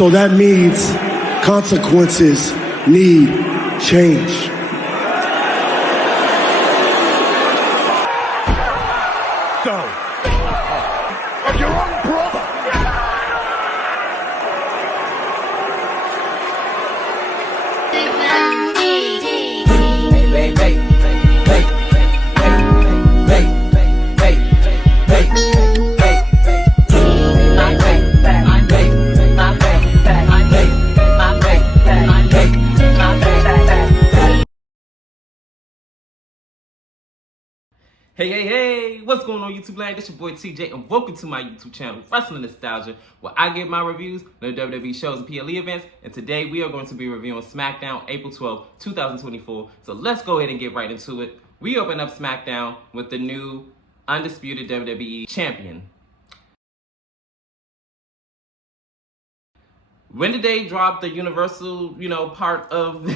So that means consequences need change. Go. Of your own brother. Hey, what's going on YouTube land? This your boy TJ and welcome to my YouTube channel, Wrestling Nostalgia, where I give my reviews of the WWE shows and PLE events, and today we are going to be reviewing SmackDown April 12, 2024, so let's go ahead and get right into it. We open up SmackDown with the new undisputed WWE champion. When did they drop the Universal, part of...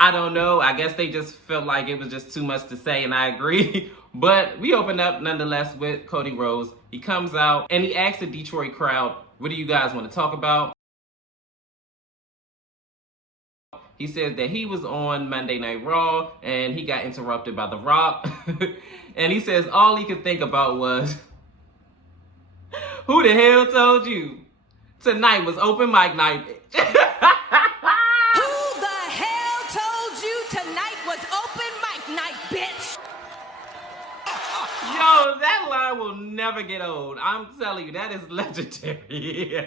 I don't know. I guess they just felt like it was just too much to say, and I agree. But we open up nonetheless with Cody Rhodes. He comes out and he asks the Detroit crowd, what do you guys want to talk about? He says that he was on Monday Night Raw and he got interrupted by The Rock. And he says all he could think about was, who the hell told you tonight was open mic night? Yo, that line will never get old. I'm telling you, that is legendary.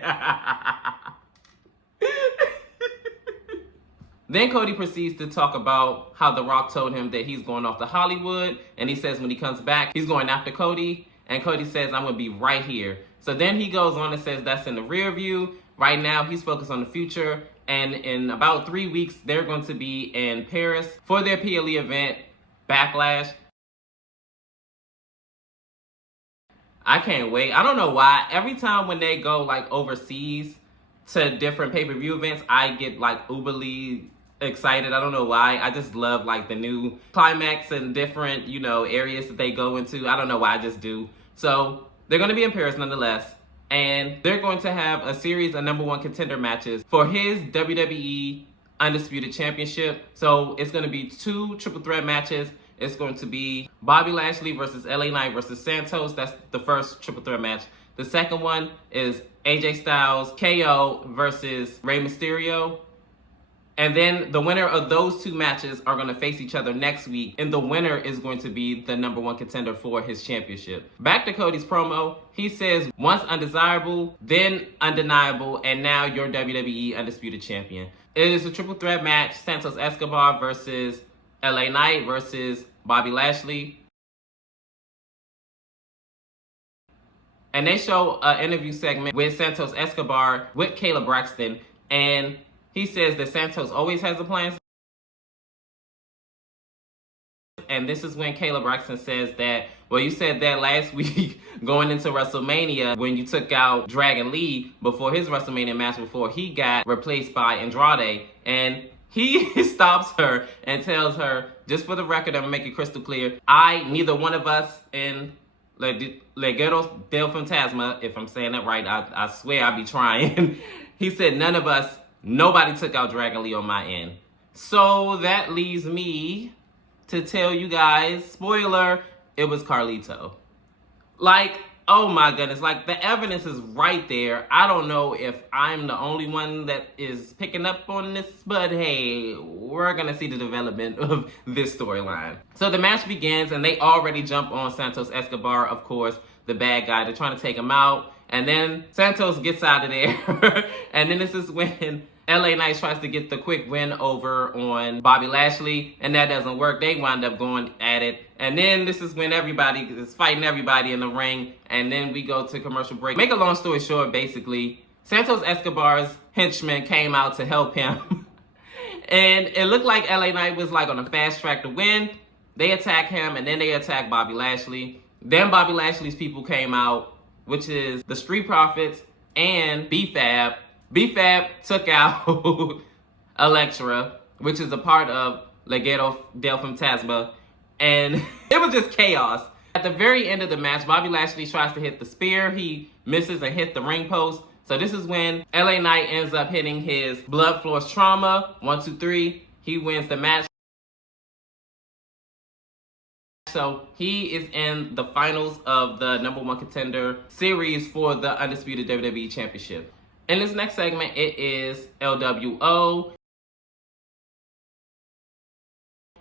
Then Cody proceeds to talk about how The Rock told him that he's going off to Hollywood, and he says when he comes back, he's going after Cody, and Cody says, I'm going to be right here. So then he goes on and says that's in the rear view. Right now, he's focused on the future, and in about 3 weeks, they're going to be in Paris for their PLE event, Backlash. I can't wait. I don't know why. Every time when they go like overseas to different pay-per-view events, I get like uberly excited. I don't know why. I just love like the new climax and different, areas that they go into. I don't know why, I just do. So they're going to be in Paris nonetheless. And they're going to have a series of number one contender matches for his WWE Undisputed Championship. So it's going to be 2 triple threat matches. It's going to be Bobby Lashley versus LA Knight versus Santos. That's the first triple threat match. The second one is AJ Styles, KO versus Rey Mysterio. And then the winner of those 2 matches are going to face each other next week. And the winner is going to be the number one contender for his championship. Back to Cody's promo. He says, once undesirable, then undeniable, and now you're WWE Undisputed Champion. It is a triple threat match. Santos Escobar versus LA Knight versus Bobby Lashley. And they show an interview segment with Santos Escobar with Kayla Braxton. And he says that Santos always has a plan. And this is when Kayla Braxton says that, well, you said that last week going into WrestleMania when you took out Dragon Lee before his WrestleMania match before he got replaced by Andrade. And he stops her and tells her, just for the record, I'm going to make it crystal clear, neither one of us in Legado del Fantasma, if I'm saying that right, I swear I be trying. He said, nobody took out Dragon Lee on my end. So that leaves me to tell you guys, spoiler, it was Carlito. Oh my goodness, the evidence is right there. I don't know if I'm the only one that is picking up on this, but hey, we're gonna see the development of this storyline. So the match begins and they already jump on Santos Escobar, of course, the bad guy. They're trying to take him out. And then Santos gets out of there. And then this is when LA Knight tries to get the quick win over on Bobby Lashley, and that doesn't work. They wind up going at it. And then this is when everybody is fighting everybody in the ring, and then we go to commercial break. Make a long story short, basically, Santos Escobar's henchmen came out to help him. And it looked like LA Knight was on a fast track to win. They attack him, and then they attack Bobby Lashley. Then Bobby Lashley's people came out, which is the Street Profits and B-Fab. B-Fab took out Elektra, which is a part of Legado del Fantasma, and it was just chaos. At the very end of the match, Bobby Lashley tries to hit the spear. He misses and hit the ring post. So this is when LA Knight ends up hitting his blood force trauma. 1, 2, 3. He wins the match. So he is in the finals of the #1 contender series for the undisputed WWE Championship. In this next segment, it is LWO.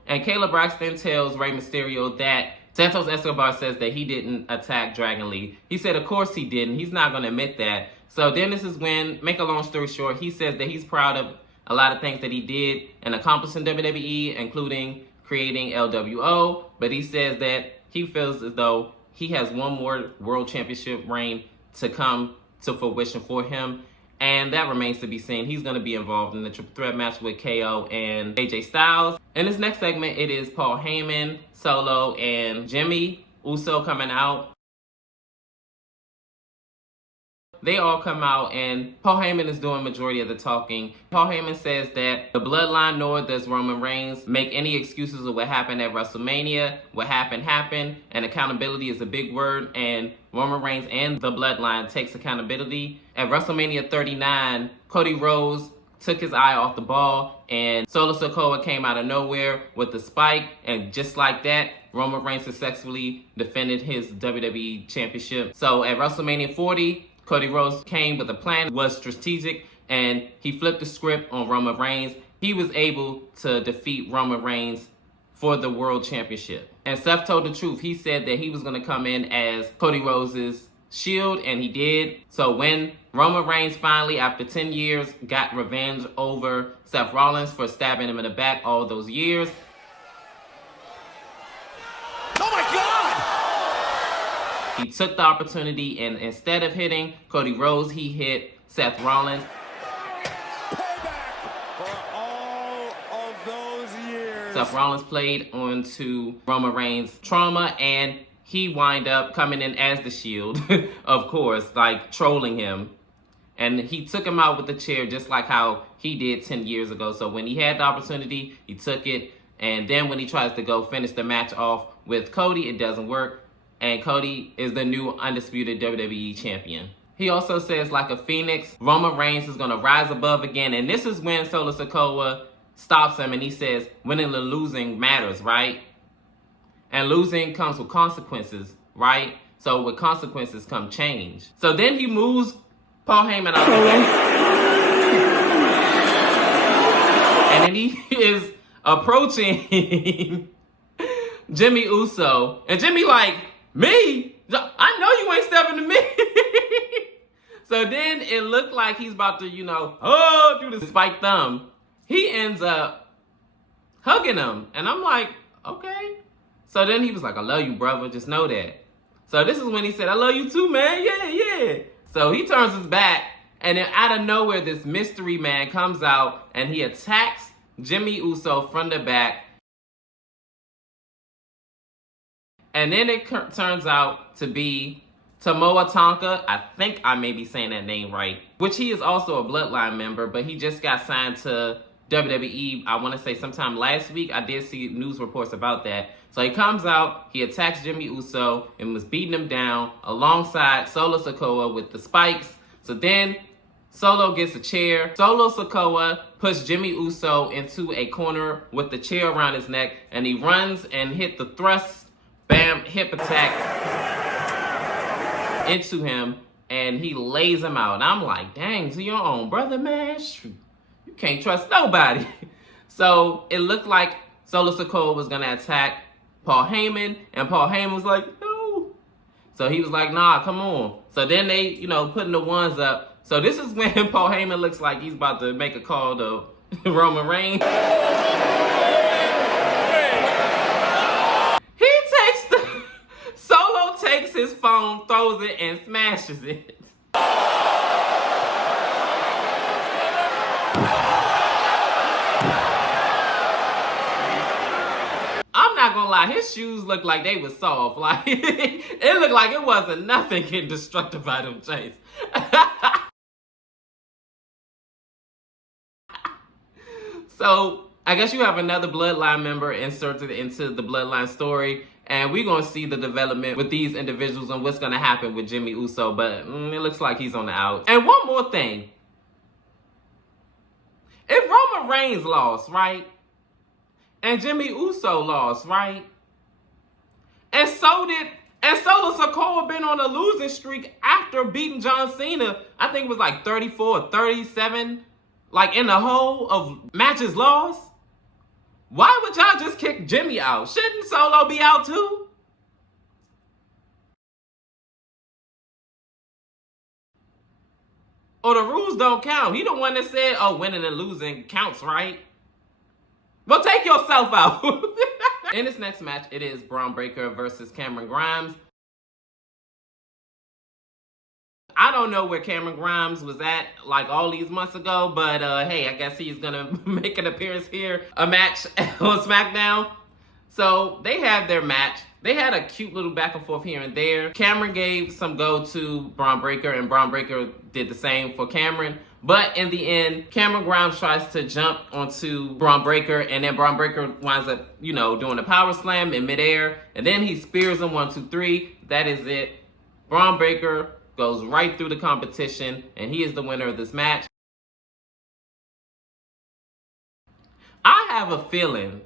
And Kayla Braxton tells Rey Mysterio that Santos Escobar says that he didn't attack Dragon Lee. He said, of course he didn't. He's not going to admit that. So then this is when, make a long story short, he says that he's proud of a lot of things that he did and accomplished in WWE, including creating LWO. But he says that he feels as though he has one more world championship reign to come to fruition for him. And that remains to be seen. He's going to be involved in the triple threat match with KO and AJ Styles. In this next segment, it is Paul Heyman, Solo, and Jimmy Uso coming out. They all come out, and Paul Heyman is doing majority of the talking. Paul Heyman says that the Bloodline, nor does Roman Reigns make any excuses of what happened at WrestleMania. What happened, happened, and accountability is a big word, and Roman Reigns and the Bloodline takes accountability. At WrestleMania 39, Cody Rhodes took his eye off the ball, and Solo Sikoa came out of nowhere with the spike, and just like that, Roman Reigns successfully defended his WWE Championship. So at WrestleMania 40, Cody Rhodes came with a plan, was strategic, and he flipped the script on Roman Reigns. He was able to defeat Roman Reigns for the World Championship. And Seth told the truth. He said that he was going to come in as Cody Rhodes' shield, and he did. So when Roman Reigns finally, after 10 years, got revenge over Seth Rollins for stabbing him in the back all those years. Oh my God! He took the opportunity, and instead of hitting Cody Rhodes, he hit Seth Rollins. Payback for all of those years. Seth Rollins played onto Roman Reigns' trauma, and he wind up coming in as the Shield, of course, like trolling him. And he took him out with the chair just like how he did 10 years ago. So when he had the opportunity, he took it. And then when he tries to go finish the match off with Cody, it doesn't work. And Cody is the new undisputed WWE champion. He also says, like a phoenix, Roman Reigns is going to rise above again. And this is when Solo Sikoa stops him and he says, winning or losing matters, right? And losing comes with consequences, right? So with consequences come change. So then he moves Paul Heyman out of the way. And then he is approaching Jimmy Uso. And Jimmy like, me? I know you ain't stepping to me. So then it looked like he's about to, do the spike thumb. He ends up hugging him. And I'm like, okay. So then he was like, I love you, brother. Just know that. So this is when he said, I love you too, man. Yeah. So he turns his back. And then out of nowhere, this mystery man comes out. And he attacks Jimmy Uso from the back. And then it turns out to be Tomoa Tonka. I think I may be saying that name right. Which he is also a Bloodline member, but he just got signed to WWE, I want to say sometime last week. I did see news reports about that. So he comes out, he attacks Jimmy Uso, and was beating him down alongside Solo Sikoa with the spikes. So then Solo gets a chair. Solo Sikoa puts Jimmy Uso into a corner with the chair around his neck, and he runs and hit the thrust. Bam, hip attack into him, and he lays him out. And I'm like, dang, to your own brother, man. You can't trust nobody. So it looked like Solo Sikoa was going to attack Paul Heyman, and Paul Heyman was like, no. So he was like, nah, come on. So then they, putting the ones up. So this is when Paul Heyman looks like he's about to make a call to Roman Reigns. Solo takes his phone, throws it, and smashes it. I'm not gonna lie, his shoes looked like they was soft. Like, it looked like it wasn't nothing getting destructive by them chains. So, I guess you have another Bloodline member inserted into the Bloodline story. And we're going to see the development with these individuals and what's going to happen with Jimmy Uso. But it looks like he's on the outs. And one more thing. If Roman Reigns lost, right? And Jimmy Uso lost, right? And so was Sikoa been on a losing streak after beating John Cena. I think it was like 34 or 37. Like in the whole of matches lost. Why would y'all just kick Jimmy out? Shouldn't Solo be out too? Or the rules don't count. He the one that said, oh, winning and losing counts, right? Well, take yourself out. In this next match, it is Bron Breakker versus Cameron Grimes. I don't know where Cameron Grimes was at like all these months ago, but hey, I guess he's gonna make an appearance here, a match on SmackDown. So they have their match. They had a cute little back and forth here and there. Cameron gave some go to Bron Breakker, and Bron Breakker did the same for Cameron. But in the end, Cameron Grimes tries to jump onto Bron Breakker, and then Bron Breakker winds up, doing a power slam in midair, and then he spears him 1, 2, 3. That is it. Bron Breakker goes right through the competition, and he is the winner of this match. I have a feeling,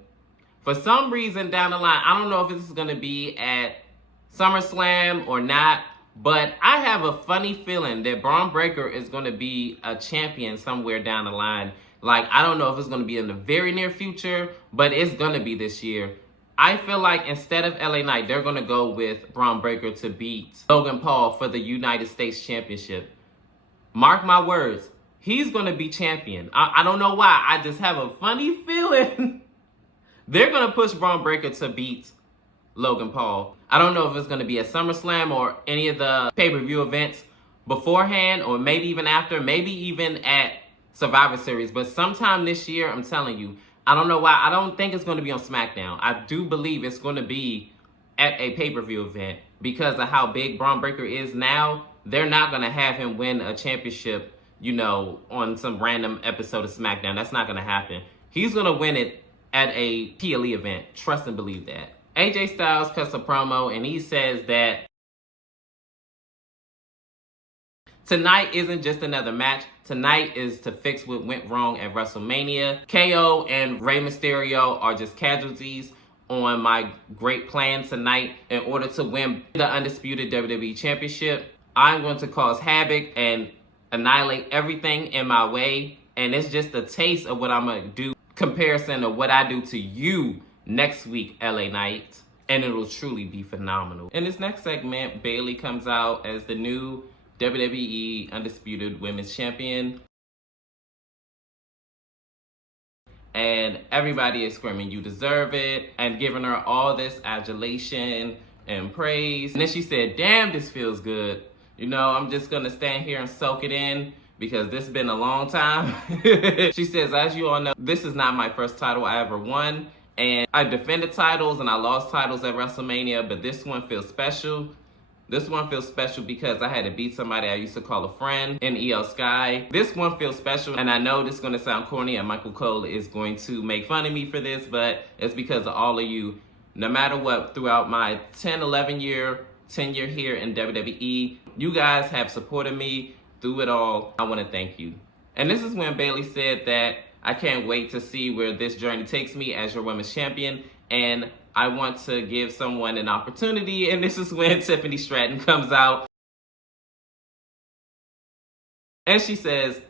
for some reason down the line, I don't know if this is going to be at SummerSlam or not, but I have a funny feeling that Bron Breakker is going to be a champion somewhere down the line. Like, I don't know if it's going to be in the very near future, but it's going to be this year. I feel like instead of LA Knight, they're going to go with Bron Breakker to beat Logan Paul for the United States Championship. Mark my words, he's going to be champion. I don't know why. I just have a funny feeling they're going to push Bron Breakker to beat Logan Paul. I don't know if it's going to be at SummerSlam or any of the pay-per-view events beforehand, or maybe even after, maybe even at Survivor Series. But sometime this year, I'm telling you, I don't know why. I don't think it's going to be on SmackDown. I do believe it's going to be at a pay-per-view event because of how big Bron Breakker is now. They're not going to have him win a championship, on some random episode of SmackDown. That's not going to happen. He's going to win it at a PLE event. Trust and believe that. AJ Styles cuts a promo, and he says that tonight isn't just another match. Tonight is to fix what went wrong at WrestleMania. KO and Rey Mysterio are just casualties on my great plan tonight in order to win the undisputed WWE Championship. I'm going to cause havoc and annihilate everything in my way. And it's just a taste of what I'm going to do, comparison of what I do to you next week, LA Knight. And it'll truly be phenomenal. In this next segment, Bayley comes out as the new WWE Undisputed Women's Champion. And everybody is screaming, "You deserve it," and giving her all this adulation and praise. And then she said, "Damn, this feels good. I'm just going to stand here and soak it in because this has been a long time." She says, "As you all know, this is not my first title I ever won. And I defended titles and I lost titles at WrestleMania, but this one feels special. This one feels special because I had to beat somebody I used to call a friend in EO Sky. This one feels special, and I know this is going to sound corny and Michael Cole is going to make fun of me for this, but it's because of all of you. No matter what, throughout my 10 year tenure here in WWE, you guys have supported me through it all. I want to thank you." And this is when Bayley said that, "I can't wait to see where this journey takes me as your women's champion, and I want to give someone an opportunity." And this is when Tiffany Stratton comes out. And she says,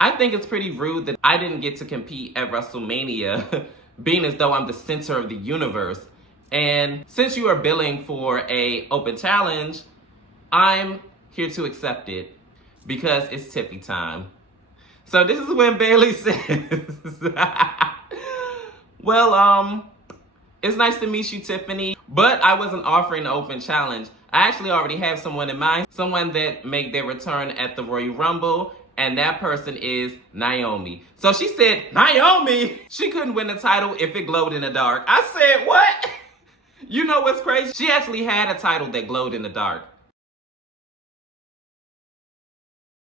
"I think it's pretty rude that I didn't get to compete at WrestleMania, being as though I'm the center of the universe. And since you are billing for a open challenge, I'm here to accept it because it's Tiffy time." So this is when Bayley says, "Well, it's nice to meet you, Tiffany, but I wasn't offering an open challenge. I actually already have someone in mind, someone that make their return at the Royal Rumble, and that person is Naomi." So she said, "Naomi? She couldn't win the title if it glowed in the dark." I said, what? You know what's crazy? She actually had a title that glowed in the dark.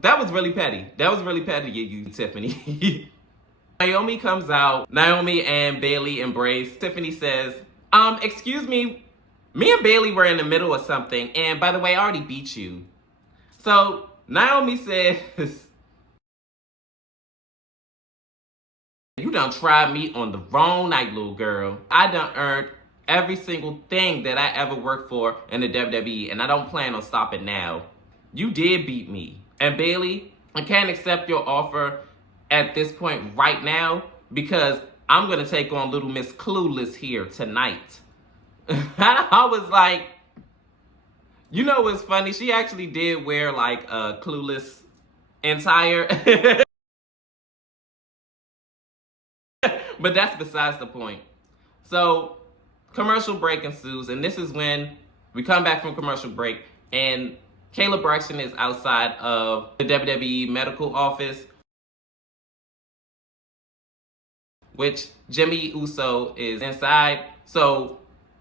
That was really petty. That was really petty of you, Tiffany. Naomi comes out. Naomi and Bayley embrace. Tiffany says, "Excuse me, Me and Bayley were in the middle of something, and by the way, I already beat you. So Naomi says, you done tried me on the wrong night, little girl. I done earned every single thing that I ever worked for in the WWE, and I don't plan on stopping now. You did beat me. And Bayley, I can't accept your offer at this point right now because I'm going to take on little Miss Clueless here tonight. I was like, you know what's funny? She actually did wear like a Clueless attire. But that's besides the point. So, commercial break ensues, and this is when we come back from commercial break, and Kayla Braxton is outside of the WWE medical office, which Jimmy Uso is inside. So,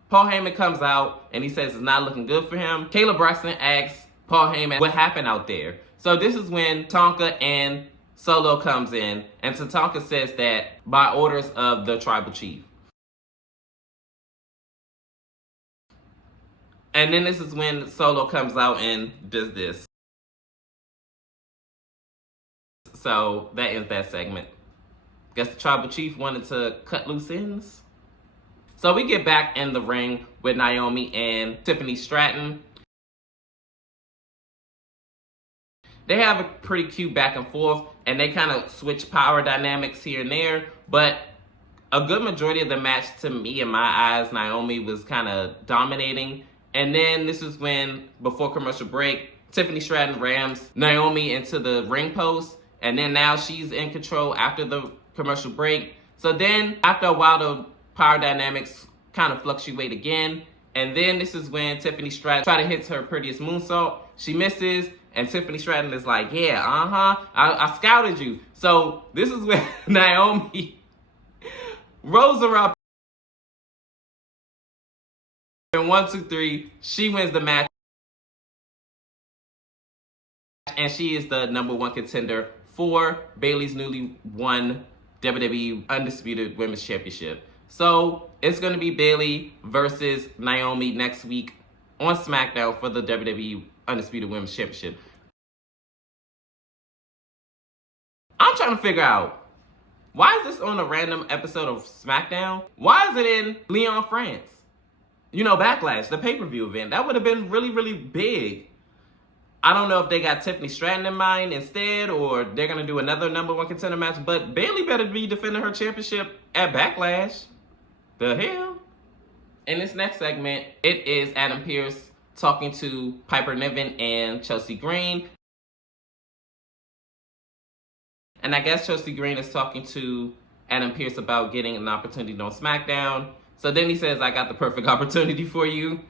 Paul Heyman comes out, and he says it's not looking good for him. Kayla Braxton asks Paul Heyman what happened out there. So, this is when Tonka and Solo comes in, and Tatanka says that by orders of the tribal chief. And then this is when Solo comes out and does this. So that ends that segment. Guess the tribal chief wanted to cut loose ends. So we get back in the ring with Naomi and Tiffany Stratton. They have a pretty cute back and forth, and they kind of switch power dynamics here and there, but a good majority of the match, to me, in my eyes, Naomi was kind of dominating. And then this is when, before commercial break, Tiffany Stratton rams Naomi into the ring post, and then now she's in control after the commercial break. So then, after a while, the power dynamics kind of fluctuate again, and then this is when Tiffany Stratton tries to hit her prettiest moonsault. She misses, and Tiffany Stratton is like, yeah, I scouted you. So this is when Naomi rolls her up. And 1, 2, 3, she wins the match. And she is the #1 contender for Bayley's newly won WWE Undisputed Women's Championship. So it's going to be Bayley versus Naomi next week on SmackDown for the WWE Undisputed Women's Championship. I'm trying to figure out, why is this on a random episode of SmackDown? Why is it in Lyon, France? You know, Backlash, the pay-per-view event. That would have been really, really big. I don't know if they got Tiffany Stratton in mind instead, or they're going to do another #1 contender match, but Bayley better be defending her championship at Backlash. The hell? In this next segment, it is Adam Pearce talking to Piper Niven and Chelsea Green. And I guess Chelsea Green is talking to Adam Pearce about getting an opportunity on SmackDown. So then he says, I got the perfect opportunity for you.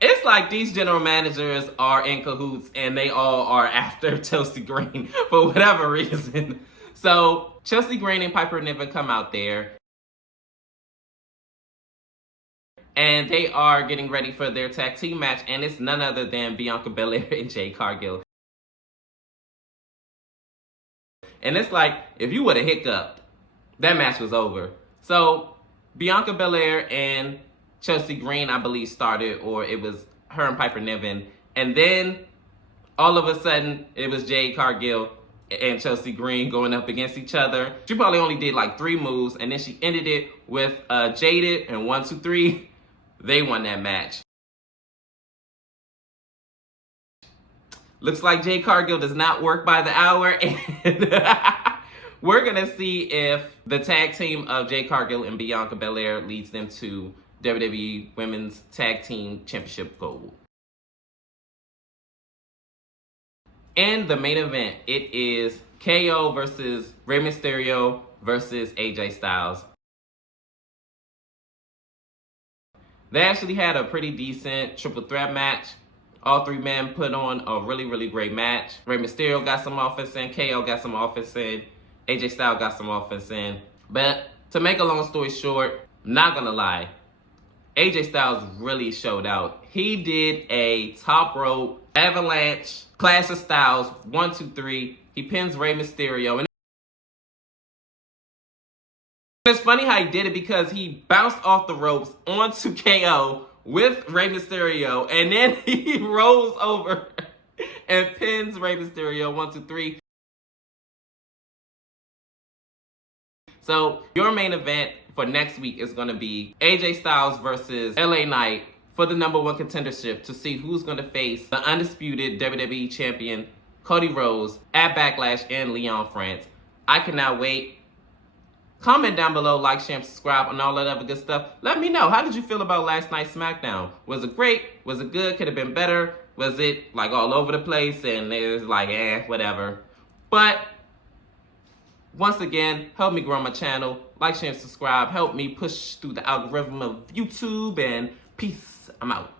It's like these general managers are in cahoots and they all are after Chelsea Green for whatever reason. So Chelsea Green and Piper Niven come out there. And they are getting ready for their tag team match. And it's none other than Bianca Belair and Jade Cargill. And it's like, if you would have hiccuped, that match was over. So Bianca Belair and Chelsea Green, I believe, started, or it was her and Piper Niven. And then all of a sudden, it was Jade Cargill and Chelsea Green going up against each other. She probably only did like 3 moves, and then she ended it with Jaded, and 1, 2, 3, they won that match. Looks like Jade Cargill does not work by the hour, and we're going to see if the tag team of Jade Cargill and Bianca Belair leads them to WWE Women's Tag Team Championship gold. In the main event, it is KO versus Rey Mysterio versus AJ Styles. They actually had a pretty decent triple threat match. All 3 men put on a really, really great match. Rey Mysterio got some offense in, KO got some offense in, AJ Styles got some offense in. But to make a long story short, not gonna lie, AJ Styles really showed out. He did a top rope avalanche, Clash of Styles, 1, 2, 3. He pins Rey Mysterio. And it's funny how he did it because he bounced off the ropes onto KO with Rey Mysterio, and then he rolls over and pins Rey Mysterio 1, 2, 3. So your main event for next week is going to be AJ Styles versus LA Knight for the #1 contendership to see who's going to face the undisputed WWE champion Cody Rhodes at Backlash in Lyon, France. I cannot wait. Comment down below, like, share, and subscribe, and all that other good stuff. Let me know, how did you feel about last night's SmackDown? Was it great? Was it good? Could have been better? Was it like all over the place and it was like, whatever? But once again, help me grow my channel. Like, share, and subscribe. Help me push through the algorithm of YouTube, and peace. I'm out.